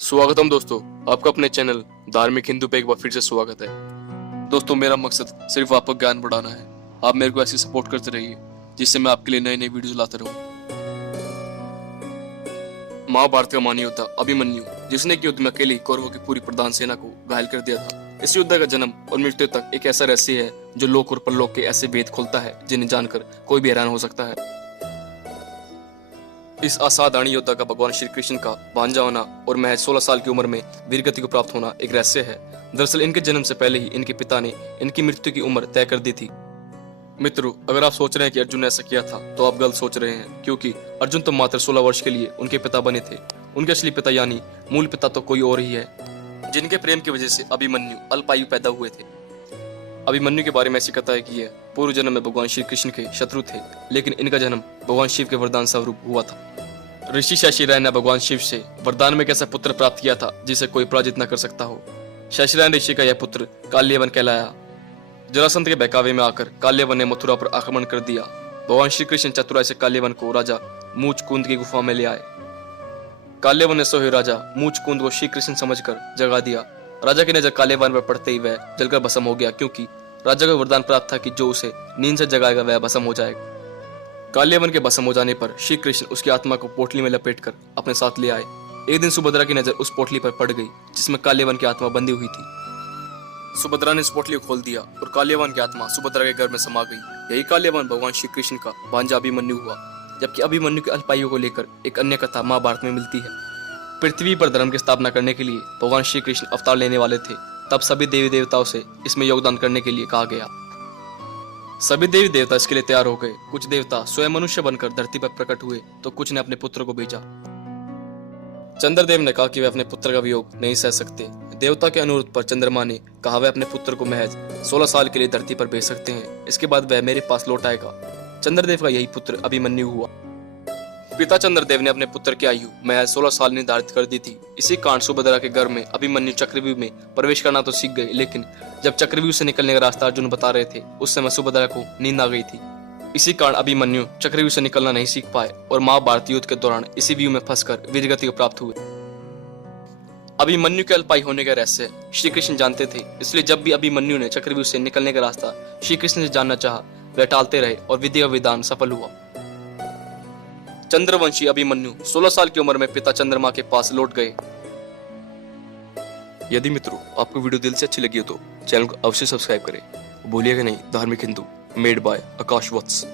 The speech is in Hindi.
स्वागतम दोस्तों, आपका अपने चैनल धार्मिक हिंदू पे एक बार फिर से स्वागत है। दोस्तों, मेरा मकसद सिर्फ आपको ज्ञान बढ़ाना है। आप मेरे को ऐसी सपोर्ट करते रहिए जिससे मैं आपके लिए नए नए वीडियोस लाता रहूं। महाभारत का महान योद्धा अभिमन्यु, जिसने कि युद्ध में अकेले ही कौरवों की पूरी प्रधान सेना को घायल कर दिया था। इस युद्ध का जन्म और मृत्यु तक एक ऐसा रहस्य है जो लोक और परलोक के ऐसे भेद खोलता है जिन्हें जानकर कोई भी हैरान हो सकता है। इस असाधारण योद्धा का भगवान श्री कृष्ण का भांजा होना और महज 16 साल की उम्र में वीरगति को प्राप्त होना एक रहस्य है। दरअसल इनके जन्म से पहले ही इनके पिता ने इनकी मृत्यु की उम्र तय कर दी थी। मित्रों, अगर आप सोच रहे हैं कि अर्जुन ने ऐसा किया था तो आप गलत सोच रहे हैं, क्योंकि अर्जुन तो मात्र 16 वर्ष के लिए उनके पिता बने थे। उनके असली पिता यानी मूल पिता तो कोई और ही है, जिनके प्रेम की वजह से अभिमन्यु अल्पायु पैदा हुए थे। अभिमन्यु के बारे में ऐसी कथा है कि यह पूर्व जन्म में भगवान श्री कृष्ण के शत्रु थे, लेकिन इनका जन्म भगवान शिव के वरदान स्वरूप हुआ था। ऋषि शशिराय ने भगवान शिव से वरदान में एक ऐसा पुत्र प्राप्त किया था जिसे कोई पराजित न कर सकता हो। शशिराय ऋषि का यह पुत्र काल्यवन कहलाया। जरासंध के बहकावे में आकर काल्यवन ने मथुरा पर आक्रमण कर दिया। भगवान श्री कृष्ण चतुराई से काल्यवन को राजा मूचकुंद की गुफा में ले आए। काल्यवन ने सोए राजा मूचकुंद को श्री कृष्ण समझकर जगा दिया। राजा की नजर काल्यवन पर पड़ते ही वह जलकर भस्म हो गया, क्योंकि राजा को वरदान प्राप्त था कि जो उसे नींद से जगाएगा वह भस्म हो जाएगा। काल्यवन के भस्म हो जाने पर श्री कृष्ण उसकी आत्मा को पोटली में लपेटकर अपने साथ ले आए। एक दिन सुभद्रा की नजर उस पोटली पर पड़ गई जिसमें काल्यवन की आत्मा बंधी हुई थी। सुभद्रा ने इस पोटली को खोल दिया और काल्यवन की आत्मा सुभद्रा के घर में समा गई। यही काल्यवन भगवान श्री कृष्ण का भांजा अभिमन्यु हुआ। जबकि अभिमन्यु के अल्पायु को लेकर एक अन्य कथा महाभारत में मिलती है। पृथ्वी पर धर्म की स्थापना करने के लिए भगवान श्री कृष्ण अवतार लेने वाले थे। तब सभी देवी देवताओं से इसमें योगदान करने के लिए कहा गया। सभी देवी देवता इसके लिए तैयार हो गए। कुछ देवता स्वयं मनुष्य बनकर धरती पर प्रकट हुए तो कुछ ने अपने पुत्र को भेजा। चंद्रदेव ने कहा कि वे अपने पुत्र का वियोग नहीं सह सकते। देवता के अनुरोध पर चंद्रमा ने कहा वे अपने पुत्र को महज 16 साल के लिए धरती पर भेज सकते हैं। इसके बाद वह मेरे पास लौट आएगा। चंद्रदेव का यही पुत्र अभिमन्यु हुआ। पिता चंद्रदेव ने अपने पुत्र की आयु महज 16 साल निर्धारित कर दी थी। इसी कारण सुभद्रा के घर में अभिमन्यु चक्रव्यूह में प्रवेश करना तो सीख गए, लेकिन जब चक्रव्यूह से निकलने का रास्ता अर्जुन बता रहे थे उस समय सुभद्रा को नींद आ गई थी। इसी कारण अभिमन्यु चक्रव्यूह से निकलना नहीं सीख पाए और महाभारत युद्ध के दौरान इसी व्यू में फंसकर वीरगति को प्राप्त हुए। अभिमन्यु के अल्पायु होने का रहस्य श्री कृष्ण जानते थे, इसलिए जब भी अभिमन्यु ने चक्रव्यूह से निकलने का रास्ता श्री कृष्ण से जानना चाहा वह टालते रहे और विधि का विधान सफल हुआ। चंद्रवंशी अभिमन्यु 16 साल की उम्र में पिता चंद्रमा के पास लौट गए। यदि मित्रों आपको वीडियो दिल से अच्छी लगी हो तो चैनल को अवश्य सब्सक्राइब करें। भूलिएगा नहीं, धार्मिक Hindu made by Akash Vatsa.